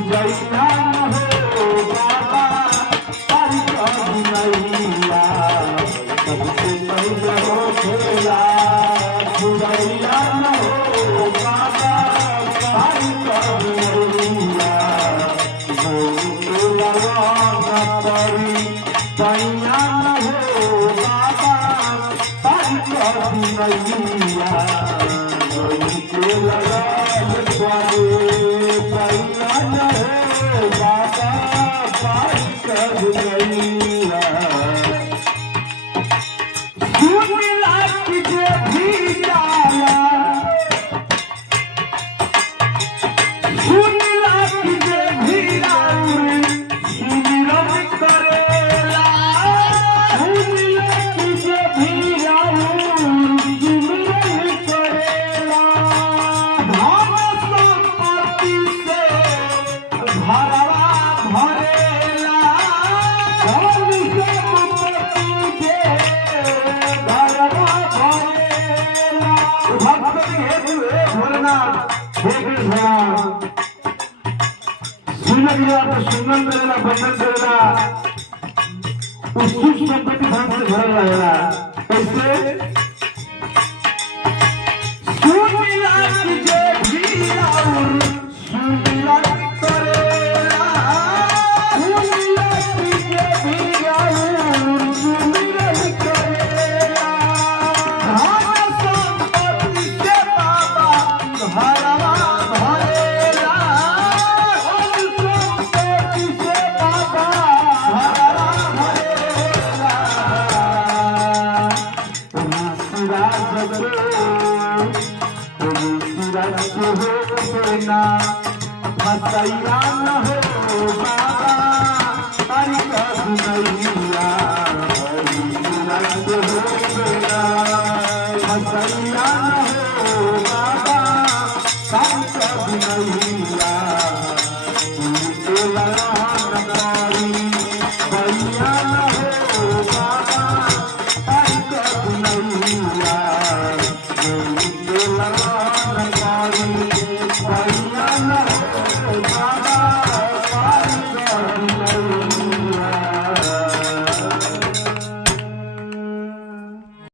पूजैया न हो बाबा तारी कबुनैया सबसे पहले हो खेला पूजैया न हो बाबा तारी कबुनैया गोरी लगा परी पैया न हो बाबा तारी कबुनैया गोरी लगा स्वामी पैया न हो बाबा तारी कबुनैया सुनिला कि जे भी जाला सुनिला कि जे भी राउर सुमिरन करेला सुनिला कि जे भी राउर सुमिरन करेला धन संपत्ति से भरवा भरेला धन संपत्ति से भरवा भरेला भक्त हेतु हे भोलेनाथ हे कृष्ण सुनने के बाद सुंदर करेला बंधन करेला उस सुख संपत्ति धन से भरल रहेला कैसे सुनिला कि जे भी राउर सुमिरन करेला सुनिला कि जे भी राउर सुमिरन करेला धन संपत्ति से बाबा भरवा भरेला धन संपत्ति से बाबा भरवा भरेला फसैया न हो बाबा तारी कबुनैया फसैया न हो बाबा तारी कबुनैया